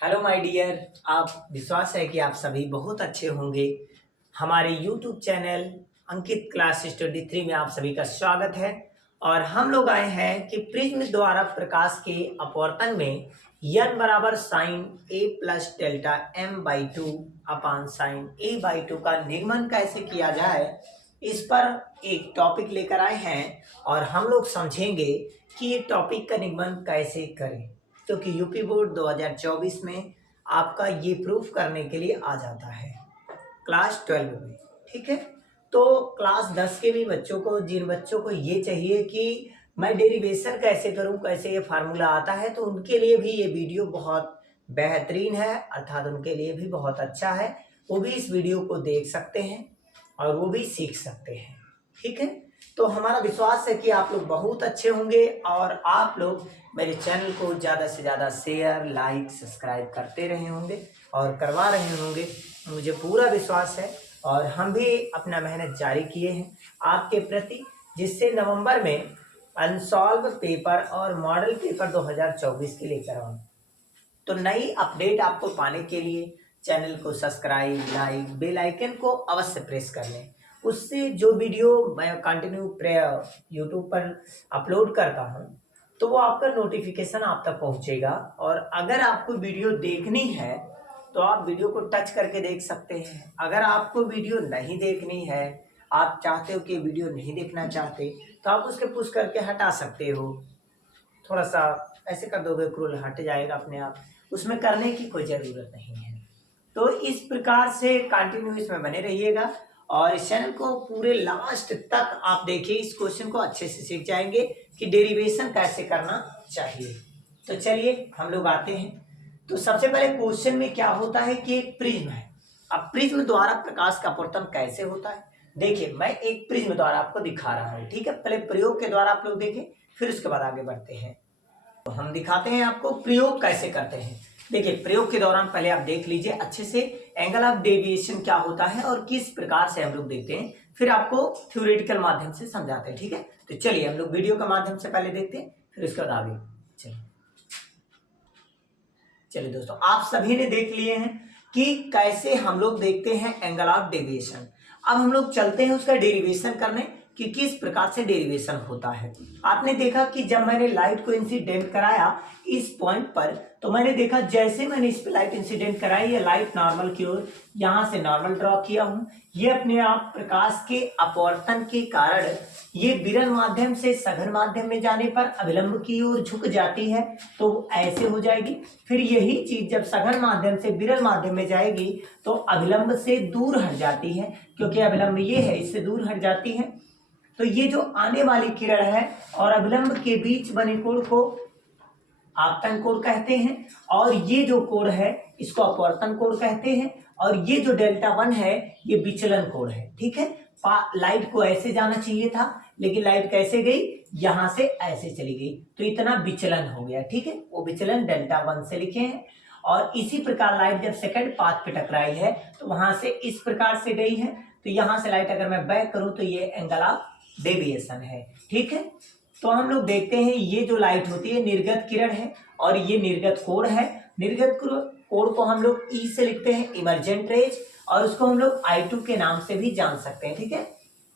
Hello my dear. आप विश्वास है कि आप सभी बहुत अच्छे होंगे। हमारे यूट्यूब चैनल अंकित क्लास स्टडी 3 में आप सभी का स्वागत है। और हम लोग आए हैं कि प्रिज्म द्वारा प्रकाश के अपवर्तन में n बराबर sine a plus delta m by two अपान साइन a बाई टू का निगमन कैसे किया जाए, इस पर एक टॉपिक लेकर आए हैं। और हम लोग समझेंगे कि ये टॉपिक का निगमन कैसे करें, क्योंकि यूपी बोर्ड 2024 में आपका ये प्रूफ करने के लिए आ जाता है क्लास 12 में। ठीक है, तो क्लास 10 के भी बच्चों को, जिन बच्चों को ये चाहिए कि मैं डेरिवेशन कैसे करूं, कैसे ये फार्मूला आता है, तो उनके लिए भी ये वीडियो बहुत बेहतरीन है, अर्थात उनके लिए भी बहुत अच्छा है। वो भी इस वीडियो को देख सकते हैं और वो भी सीख सकते हैं। ठीक है, तो हमारा विश्वास है कि आप लोग बहुत अच्छे होंगे और आप लोग मेरे चैनल को ज़्यादा से ज़्यादा शेयर, लाइक, सब्सक्राइब करते रहे होंगे और करवा रहे होंगे, मुझे पूरा विश्वास है। और हम भी अपना मेहनत जारी किए हैं आपके प्रति, जिससे नवंबर में अनसॉल्व पेपर और मॉडल पेपर 2024 के लेकर आऊँ। तो नई अपडेट आपको पाने के लिए चैनल को सब्सक्राइब, लाइक, बेल आइकन को अवश्य प्रेस कर लें। उससे जो वीडियो मैं कंटिन्यू यूट्यूब पर अपलोड करता हूं, तो वो आपका नोटिफिकेशन आप तक पहुंचेगा। और अगर आपको वीडियो देखनी है तो आप वीडियो को टच करके देख सकते हैं। अगर आपको वीडियो नहीं देखनी है, आप चाहते हो कि वीडियो नहीं देखना चाहते, तो आप उसके पुश करके हटा सकते हो। थोड़ा सा ऐसे कर दोगे, क्रोल हट जाएगा अपने आप, उसमें करने की कोई ज़रूरत नहीं है। तो इस प्रकार से कंटिन्यू इसमें बने रहिएगा और इस चैनल को पूरे लास्ट तक आप देखिए। इस क्वेश्चन को अच्छे से सीख जाएंगे कि डेरिवेशन कैसे करना चाहिए। तो चलिए हम लोग आते हैं। तो सबसे पहले क्वेश्चन में क्या होता है कि एक प्रिज्म है। अब प्रिज्म द्वारा प्रकाश का अपवर्तन कैसे होता है, देखिए मैं एक प्रिज्म द्वारा आपको दिखा रहा हूँ। ठीक है, पहले प्रयोग के द्वारा आप लोग देखें, फिर उसके बाद आगे बढ़ते हैं। तो हम दिखाते हैं आपको प्रयोग कैसे करते हैं। देखिए प्रयोग के दौरान पहले आप देख लीजिए अच्छे से एंगल ऑफ डेविएशन क्या होता है और किस प्रकार से हम लोग देखते हैं, फिर आपको थ्योरेटिकल माध्यम से समझाते हैं। ठीक है, तो चलिए हम लोग वीडियो के माध्यम से पहले देखते हैं, फिर उसके बाद आगे चलिए दोस्तों, आप सभी ने देख लिए हैं कि कैसे हम लोग देखते हैं एंगल ऑफ डेविएशन। अब हम लोग चलते हैं उसका डेरिवेशन करने कि किस प्रकार से डेरिवेशन होता है। आपने देखा कि जब मैंने लाइट को इंसिडेंट कराया इस पॉइंट पर, तो मैंने देखा जैसे मैंने इस पे लाइट इंसिडेंट कराई, ये लाइट नॉर्मल की ओर यहां से नॉर्मल ड्रॉ किया हूं। ये अपने आप प्रकाश के अपवर्तन के कारण ये विरल माध्यम से सघन माध्यम में जाने पर अभिलंब की ओर झुक जाती है, तो ऐसे हो जाएगी। फिर यही चीज जब सघन माध्यम से विरल माध्यम में जाएगी तो अभिलंब से दूर हट जाती है, क्योंकि अभिलंब ये है, इससे दूर हट जाती है। तो ये जो आने वाली किरण है और अभिलंब के बीच बने कोण को आपतन कोण कहते हैं, और ये जो कोण है इसको अपवर्तन कोण कहते हैं, और ये जो डेल्टा 1 है ये विचलन कोण है। ठीक है, लाइट को ऐसे जाना चाहिए था, लेकिन लाइट कैसे गई, यहां से ऐसे चली गई, तो इतना विचलन हो गया। ठीक है, वो विचलन डेल्टा 1 से लिखे हैं। और इसी प्रकार लाइट जब सेकंड पाथ पे टकराई है तो वहां से इस प्रकार से गई है, तो यहां से लाइट अगर मैं बैक करूं तो ये एंगल ऑफ डेविएशन है। ठीक है, तो हम लोग देखते हैं ये जो लाइट होती है निर्गत किरण है और ये निर्गत कोण है। निर्गत कोण को हम लोग ई से लिखते हैं, इमर्जेंट रेज, और उसको हम लोग I2 के नाम से भी जान सकते हैं। ठीक है,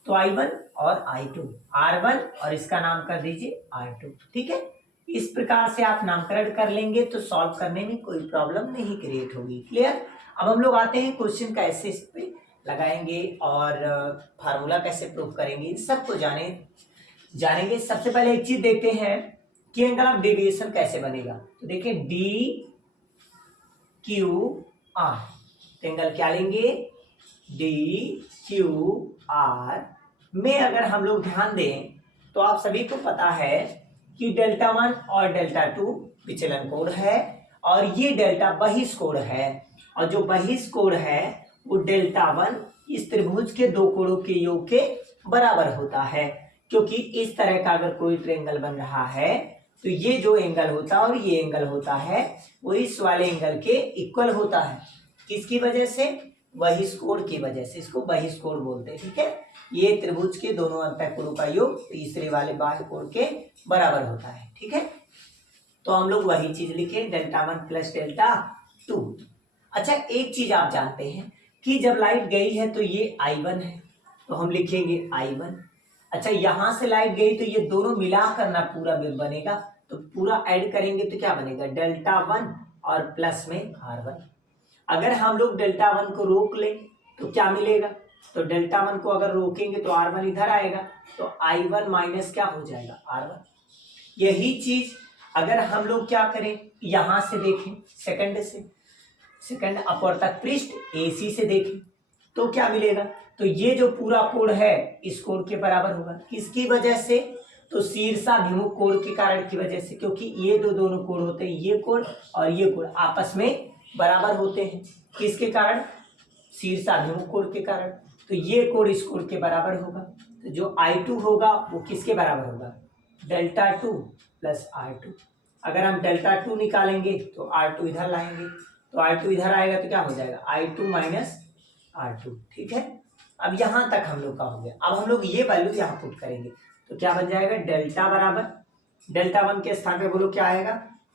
तो I1 और I2, R1 और इसका नाम कर दीजिए R2। ठीक है, इस प्रकार से आप नामकरण कर लेंगे तो सॉल्व करने में कोई प्रॉब्लम नहीं क्रिएट होगी। क्लियर। अब हम लोग आते हैं क्वेश्चन कैसे इस पे लगाएंगे और फार्मूला कैसे प्रूव करेंगे, सबको जानेंगे। सबसे पहले एक चीज देखते हैं कि एंगल ऑफ डेविएशन कैसे बनेगा। तो देखिए डी क्यू आर, तो एंगल क्या लेंगे, डी क्यू आर में अगर हम लोग ध्यान दें तो आप सभी को पता है कि डेल्टा 1 और डेल्टा 2 विचलन कोण है, और ये डेल्टा बहिष कोण है, और जो बहिष कोण है वो डेल्टा 1 इस त्रिभुज के दो कोणों के योग के बराबर होता है। क्योंकि इस तरह का अगर कोई ट्रायंगल बन रहा है तो ये जो एंगल होता है और ये एंगल होता है वो इस वाले एंगल के इक्वल होता है। किसकी वजह से, बहिष कोण की वजह से, इसको बहिष कोण बोलते हैं। ठीक है, ये त्रिभुज के दोनों अंतःकोणों का योग तीसरे वाले बाह्य कोण के बराबर होता है। ठीक है, तो हम लोग वही चीज लिखे, डेल्टा 1 प्लस डेल्टा 2। अच्छा, एक चीज आप जानते हैं कि जब लाइट गई है तो ये I1 है, तो हम लिखेंगे I1। अच्छा, यहां से लाइट गई तो ये दोनों मिला करना पूरा बिल बनेगा, तो पूरा ऐड करेंगे तो क्या बनेगा, डेल्टा 1 और प्लस में R1। अगर हम लोग डेल्टा 1 को रोक लें तो क्या मिलेगा, तो डेल्टा 1 को अगर रोकेंगे तो R1 इधर आएगा, तो I1 माइनस क्या हो जाएगा, R1। यही चीज अगर हम लोग क्या करें, यहां से देखें, सेकंड अपवर्तक पृष्ठ AC से देखें तो क्या मिलेगा, तो ये जो पूरा कोण है इस कोण के बराबर होगा। किसकी वजह से, तो शीर्षाभिमुख कोण के कारण की वजह से, क्योंकि ये दोनों कोण होते हैं, ये कोण और ये कोण आपस में बराबर होते हैं। किसके कारण, शीर्षाभिमुख कोण के कारण। तो ये कोण इस कोण के बराबर होगा, तो जो I2 होगा वो किसके बराबर होगा, डेल्टा 2 प्लस R2। अगर हम डेल्टा 2 निकालेंगे तो R2 इधर लाएंगे, तो R2 इधर आएगा तो क्या हो जाएगा, I2 माइनस R2। ठीक है, अब यहां तक हम लोग का हो गया। अब हम लोग ये वैल्यू यहाँ पुट करेंगे तो क्या बन जाएगा, डेल्टा बराबर, डेल्टा 1 के स्थान पे बोलो क्या आएगा,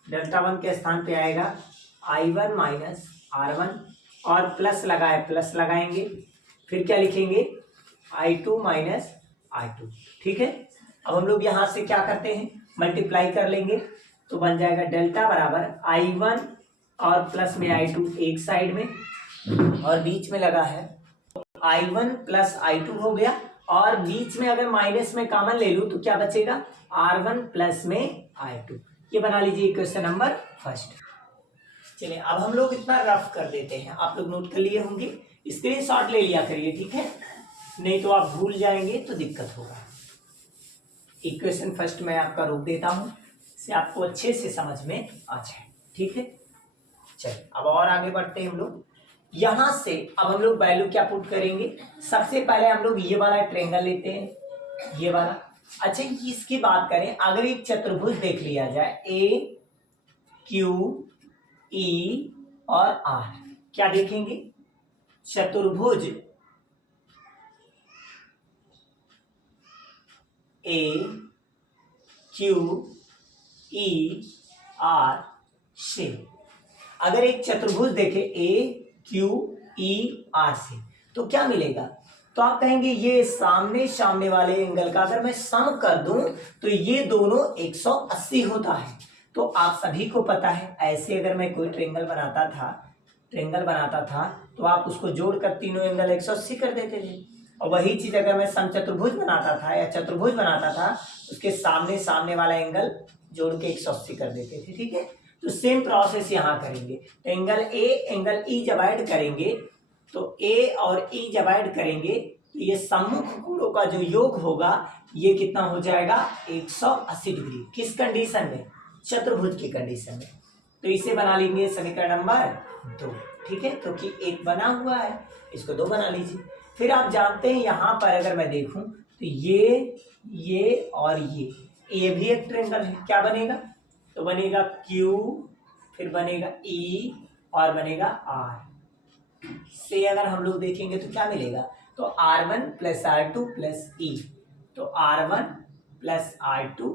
डेल्टा 1 के स्थान पे आएगा I1 माइनस R1 और प्लस लगाए, प्लस लगाएंगे, फिर क्या लिखेंगे, I2 माइनस R2। ठीक है, अब हम लोग यहां से क्या करते हैं, मल्टीप्लाई कर लेंगे, तो बन जाएगा डेल्टा बराबर I1 और प्लस में I2 एक साइड में और बीच में लगा है, I1 प्लस I2 हो गया, और बीच में अगर माइनस में कॉमन ले लूं तो क्या बचेगा, R1 प्लस में I2। ये बना लीजिए क्वेश्चन नंबर फर्स्ट। चलिए अब हम लोग इतना रफ कर देते हैं, आप लोग नोट कर लिए होंगे, स्क्रीनशॉट ले लिया करिए, ठीक है, नहीं तो आप भूल जाएंगे तो दिक्कत होगा। इक्वेशन फर्स्ट मैं आपका रोक देता हूं, इससे आपको अच्छे से समझ में आ जाए। ठीक है, चलिए अब और आगे बढ़ते हैं हम लोग। यहां से अब हम लोग वैल्यू क्या पुट करेंगे, सबसे पहले हम लोग ये वाला ट्रायंगल लेते हैं, ये वाला। अच्छा, इसकी बात करें, अगर एक चतुर्भुज देख लिया जाए, ए क्यू ई और आर, क्या देखेंगे, चतुर्भुज ए क्यू ई आर से, अगर एक चतुर्भुज देखे ए क्यू ई आर से तो क्या मिलेगा, तो आप कहेंगे ये सामने सामने वाले एंगल का अगर मैं सम कर दूं तो ये दोनों 180 होता है। तो आप सभी को पता है, ऐसे अगर मैं कोई ट्रायंगल बनाता था तो आप उसको जोड़कर तीनों एंगल 180 कर देते थे, और वही चीज अगर मैं समचतुर्भुज बनाता था या चतुर्भुज बनाता था, उसके सामने सामने वाला एंगल जोड़ के 180 कर देते थे। ठीक है, तो सेम प्रोसेस यहाँ करेंगे, तो एंगल ए एंगल ई जब ऐड करेंगे, तो ए और ई जब ऐड करेंगे तो ये सम्मुख कोणों का जो योग होगा ये कितना हो जाएगा, 180 डिग्री। किस कंडीशन में, चतुर्भुज की कंडीशन में। तो इसे बना लेंगे समीकरण नंबर 2। ठीक है, क्योंकि एक बना हुआ है, इसको 2 बना लीजिए। फिर आप जानते हैं यहाँ पर अगर मैं देखूं तो ये और ये भी एक ट्रायंगल है, क्या बनेगा, तो बनेगा Q, फिर बनेगा E और बनेगा R से अगर हम लोग देखेंगे तो क्या मिलेगा, तो R1 plus R2 plus E, तो R1 प्लस R2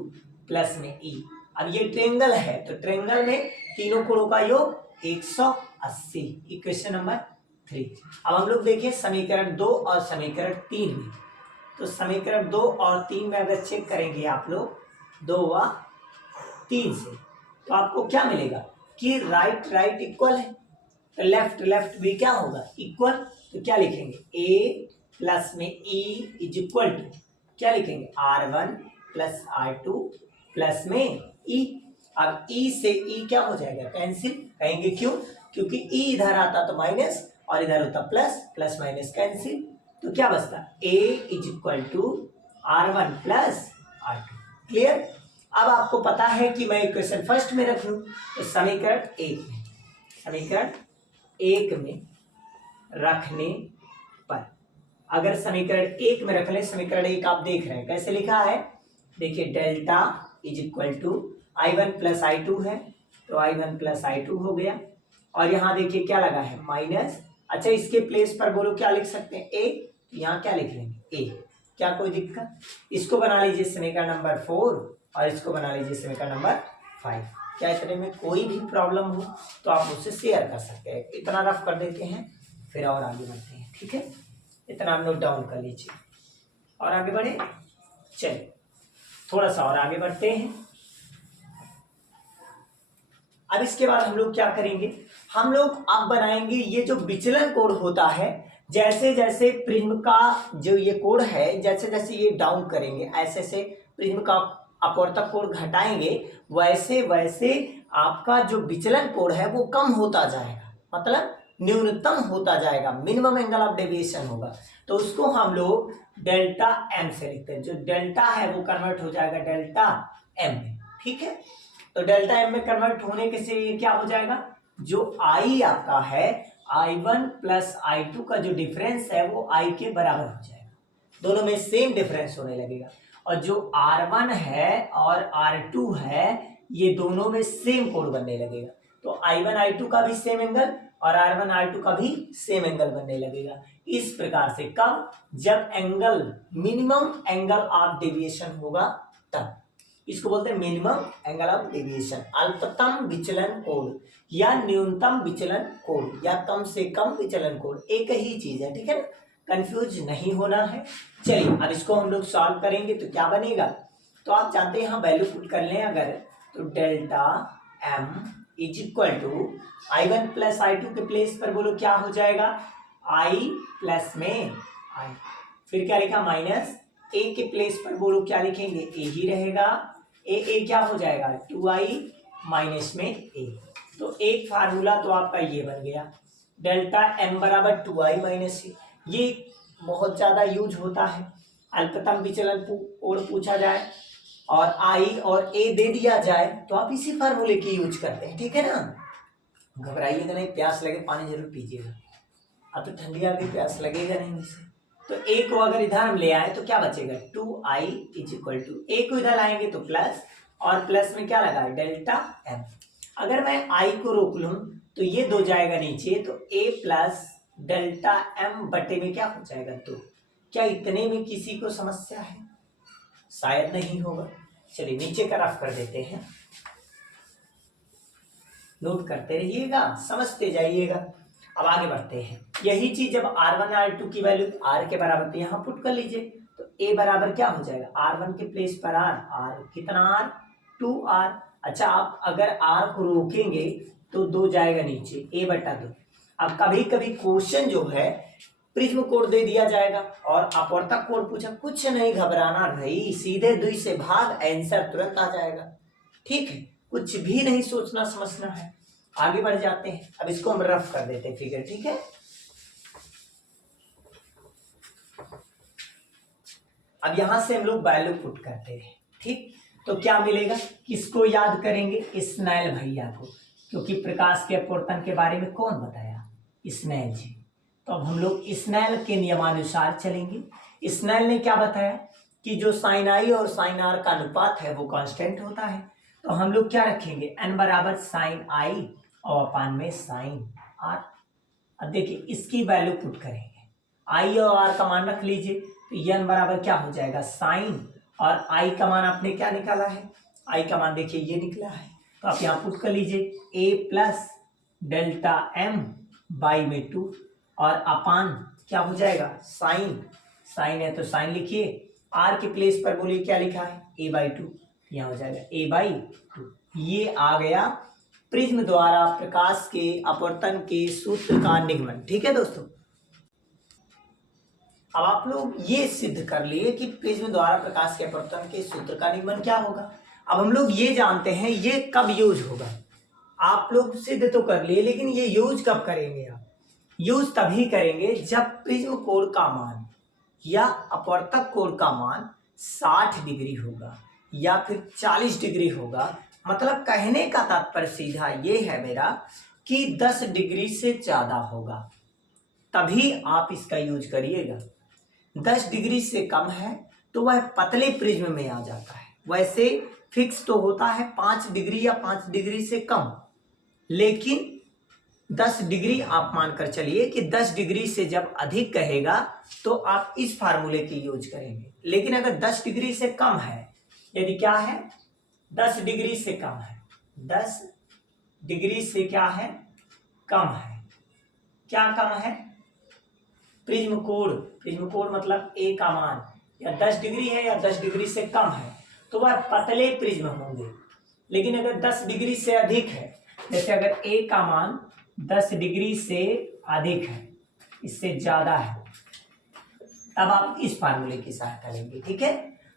प्लस में E। अब ये ट्रायंगल है तो ट्रायंगल में तीनों कोणों का योग 180, इक्वेशन नंबर 3। अब हम लोग देखें समीकरण 2 और समीकरण 3 में, तो समीकरण 2 और 3 में अगर चेक करेंगे आप लोग 2 व 3 से, तो आपको क्या मिलेगा कि राइट इक्वल है, तो लेफ्ट भी क्या होगा, इक्वल। तो क्या लिखेंगे, ए प्लस में ई इज इक्वल टू, क्या लिखेंगे, R1 प्लस R2 प्लस में ई। अब ई से ई क्या हो जाएगा, कैंसिल, कहेंगे क्यों, क्योंकि ई इधर आता तो माइनस और इधर होता प्लस, प्लस माइनस कैंसिल, तो क्या बचता, A is equal to R1 plus R2। Clear. अब आपको पता है कि मैं इक्वेशन फर्स्ट में रख लूं, तो समीकरण 1 में रखने पर, अगर समीकरण 1 में रख ले, समीकरण 1 आप देख रहे हैं कैसे लिखा है, देखिए delta is equal to I1 plus I2 है, तो I1 प्लस I2 हो गया, और यहाँ देखिए क्या लगा है, माइनस। अच्छा, इसके प्लेस पर बोलो क्या लिख सकते हैं, ए, यहाँ क्या लिख लेंगे, ए, क्या कोई दिक्कत। इसको बना लीजिए समीकरण नंबर 4 और इसको बना लीजिए समीकरण नंबर 5। क्या इतने में कोई भी प्रॉब्लम हो तो आप मुझसे शेयर कर सकते हैं। इतना रफ कर देते हैं, फिर और आगे बढ़ते हैं। ठीक है, इतना आप नोट डाउन कर लीजिए और आगे बढ़े। चलिए थोड़ा सा और आगे बढ़ते हैं। अब इसके बाद हम लोग क्या करेंगे, हम लोग अब बनाएंगे ये जो विचलन कोण होता है। जैसे जैसे प्रिज्म का जो ये कोण है, जैसे जैसे ये डाउन करेंगे, ऐसे ऐसे प्रिज्म का अपवर्तक कोण घटाएंगे, वैसे वैसे आपका जो विचलन कोण है वो कम होता जाएगा, मतलब न्यूनतम होता जाएगा, मिनिमम एंगल ऑफ डेविएशन होगा। तो उसको हम लोग डेल्टा एम से लिखते हैं। जो डेल्टा है वो कन्वर्ट हो जाएगा डेल्टा एम में। ठीक है, तो डेल्टा एम में कन्वर्ट होने के से ये क्या हो जाएगा, जो आई आपका है I1 प्लस I2 का जो डिफरेंस है वो I के बराबर हो जाएगा, दोनों में सेम डिफरेंस होने लगेगा। और जो R1 है और R2 है ये दोनों में सेम कोण बनने लगेगा। तो I1 I2 का भी सेम एंगल और R1 R2 का भी सेम एंगल बनने लगेगा। इस प्रकार से कब, जब angle minimum angle of deviation होगा तब। इसको बोलते हैं मिनिमम एंगल ऑफ डेविएशन, अल्पतम विचलन कोण या न्यूनतम विचलन कोण या कम से कम विचलन कोण, एक ही चीज है। ठीक है ना, कंफ्यूज नहीं होना है। चलिए अब इसको हम लोग सॉल्व करेंगे तो क्या बनेगा, तो आप जानते हैं, वैल्यू पुट कर लें अगर, तो delta m is equal to I1 plus I2 के प्लेस पर बोलो क्या हो जाएगा, I प्लस में I, फिर क्या लिखा माइनस ए के प्लेस पर बोलो क्या लिखेंगे, ए ही रहेगा। ए क्या हो जाएगा 2i माइनस में ए। तो एक फार्मूला तो आपका ये बन गया, डेल्टा एम बराबर 2i माइनस ए। ये बहुत ज्यादा यूज होता है, अल्पतम विचलन कोण पूछा जाए और आई और ए दे दिया जाए तो आप इसी फार्मूले की यूज करते हैं। ठीक है ना, घबराइएगा नहीं, प्यास लगे पानी जरूर पीजिएगा। अब तो ठंडी आ गई, प्यास लगेगा नहीं इसे। तो ए को अगर इधर हम ले आए तो क्या बचेगा, 2i इज इक्वल टू, ए को इधर लाएंगे तो प्लस, और प्लस में क्या लगा डेल्टा एम। अगर मैं आई को रोक लूं तो ये दो जाएगा नीचे, तो ए प्लस डेल्टा एम बटे में क्या हो जाएगा 2। क्या इतने में किसी को समस्या है, शायद नहीं होगा। चलिए नीचे का रफ कर देते हैं, नोट करते रहिएगा, समझते जाइएगा। अब आगे बढ़ते हैं। यही चीज जब R1 R2 की वैल्यू R के बराबर तो यहाँ पुट कर लीजिए, तो A बराबर क्या हो जाएगा, R1 के प्लेस पर R कितना R 2R। अच्छा, आप अगर R को रोकेंगे तो 2 जाएगा नीचे, A बटा 2। अब कभी कभी क्वेश्चन जो है प्रिज्म कोण दे दिया जाएगा और अपवर्तक कोण पूछा, कुछ नहीं घबराना भाई, सीधे 2 से भाग, आंसर तुरंत आ जाएगा। ठीक है, कुछ भी नहीं सोचना समझना है। आगे बढ़ जाते हैं। अब इसको हम रफ कर देते हैं फिगर। ठीक है, अब यहां से हम लोग वैल्यू पुट करते हैं। ठीक, तो क्या मिलेगा, किसको याद करेंगे, स्नेल भैया को, क्योंकि प्रकाश के अपवर्तन के बारे में कौन बताया, स्नेल जी। तो अब हम लोग स्नेल के नियमानुसार चलेंगे। स्नेल ने क्या बताया कि जो साइन आई और साइन आर का अनुपात है वो कांस्टेंट होता है। तो हम लोग क्या रखेंगे, n बराबर साइन आई और अपान में साइन आर। अब देखिए इसकी वैल्यू पुट करेंगे, आई और आर का मान रख लीजिए, तो n बराबर क्या हो जाएगा साइन, और आई का मान आपने क्या निकाला है, आई का मान देखिए ये निकला है, तो आप यहाँ पुट कर लीजिए a plus delta m by में 2 और अपान क्या हो जाएगा साइन, साइन है तो साइन लिखिए, आर के प्लेस पर बोलिए क्या लिखा है a बाई 2, यहाँ हो जाएगा a बाई 2। ये आ गया प्रिज्म द्वारा प्रकाश के अपवर्तन के सूत्र का निगमन। ठीक है दोस्तों, अब आप लोग ये सिद्ध कर लिए कि प्रिज्म द्वारा प्रकाश के अपवर्तन के सूत्र का निगमन क्या होगा। अब हम लोग ये जानते हैं ये कब यूज होगा, आप लोग सिद्ध तो कर लिए, लेकिन ये यूज कब करेंगे, आप यूज तभी करेंगे जब प्रिज्म कोण का मान या अपवर्तक कोण का मान 60 डिग्री होगा या फिर 40 डिग्री होगा। मतलब कहने का तात्पर्य सीधा ये है मेरा कि 10 डिग्री से ज्यादा होगा तभी आप इसका यूज करिएगा। 10 डिग्री से कम है तो वह पतले प्रिज्म में आ जाता है। वैसे फिक्स तो होता है 5 डिग्री या 5 डिग्री से कम, लेकिन 10 डिग्री आप मानकर चलिए कि 10 डिग्री से जब अधिक कहेगा तो आप इस फार्मूले की यूज करेंगे। लेकिन अगर 10 डिग्री से कम है, यदि क्या है 10 डिग्री से कम है, 10 डिग्री से क्या है, कम है। क्या कम है, प्रिज्म कोण मतलब ए का मान या 10 डिग्री है या 10 डिग्री से कम है तो वह पतले प्रिज्म होंगे। लेकिन अगर 10 डिग्री से अधिक है, जैसे अगर ए का मान 10 डिग्री से अधिक है, इससे ज्यादा है, तब आप इस फार्मूले की सहायता लेंगे। ठीक है,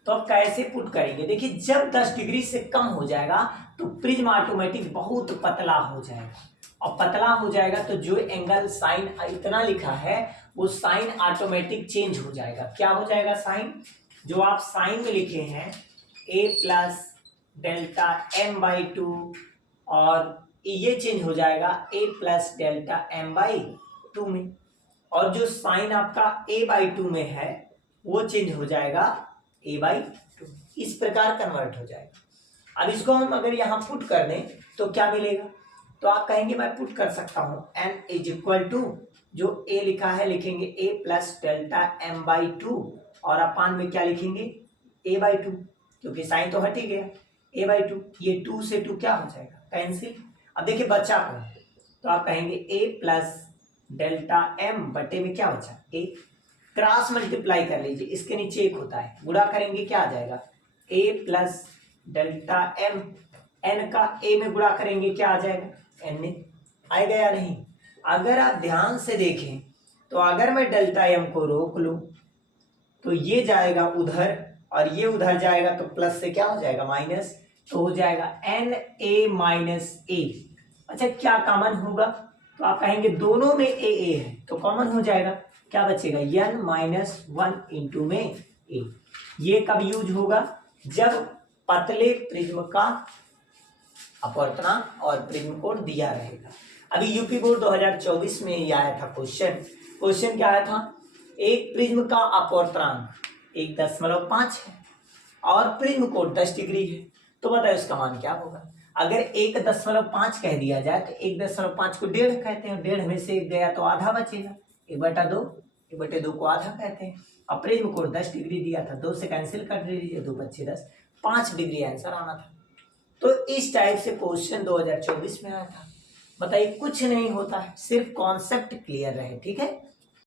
तो अब कैसे पुट करेंगे, देखिए जब 10 डिग्री से कम हो जाएगा तो प्रिज्म ऑटोमेटिक बहुत पतला हो जाएगा, और पतला हो जाएगा तो जो एंगल साइन इतना लिखा है वो साइन ऑटोमेटिक चेंज हो जाएगा। क्या हो जाएगा साइन, जो आप साइन में लिखे हैं a plus delta m by two, और ये चेंज हो जाएगा a plus delta m by two में, और जो साइन आपका a बाई टू में है वो चेंज हो जाएगा a बाई टू। इस प्रकार कन्वर्ट हो जाएगा। अब इसको हम अगर यहाँ पुट कर दें तो क्या मिलेगा, तो आप कहेंगे मैं पुट कर सकता हूँ n इज इक्वल टू, जो a लिखा है लिखेंगे a plus delta m by two, और अपान में क्या लिखेंगे a बाई टू, क्योंकि साइन तो हट ही गया, a बाई टू, ये 2 से 2 क्या हो जाएगा, कैंसिल। अब देखिए बचा कौन, तो आप कहेंगे a प्लस डेल्टा m बटे में क्या बचा a, क्रॉस मल्टीप्लाई कर लीजिए, इसके नीचे एक होता है, गुणा करेंगे क्या आ जाएगा a plus delta m, n का a में गुणा करेंगे क्या आ जाएगा n ने, आएगा या नहीं। अगर आप ध्यान से देखें तो अगर मैं डेल्टा m को रोक लूं तो ये जाएगा उधर और ये उधर जाएगा, तो प्लस से क्या हो जाएगा माइनस, तो हो जाएगा एन ए माइनस ए। अच्छा क्या कॉमन होगा, तो आप कहेंगे दोनों में ए है तो कॉमन हो जाएगा, क्या बचेगा n माइनस 1 इंटू में ए। ये कब यूज होगा, जब पतले प्रिज्म का अपवर्तनांक और प्रिज्म कोण दिया रहेगा। अभी यूपी बोर्ड 2024 में ही आया था क्वेश्चन क्या आया था, एक प्रिज्म का अपवर्तनांक 1.5 है और प्रिज्म कोण 10 डिग्री है, तो बताए उसका मान क्या होगा। अगर 1.5 कह दिया जाए तो 1.5 को 1.5 कहते हैं, 1.5 में से 1 गया तो आधा बचेगा, 1/2, 1/2 को आधा कहते हैं। अब प्रिज्म कोण 10 डिग्री दिया था, 2 से कैंसिल कर दीजिए, 2 बचे 10, 5 डिग्री आंसर आना था। तो इस टाइप से क्वेश्चन 2024 में आया था। बताइए कुछ नहीं होता है, सिर्फ कॉन्सेप्ट क्लियर रहे। ठीक है।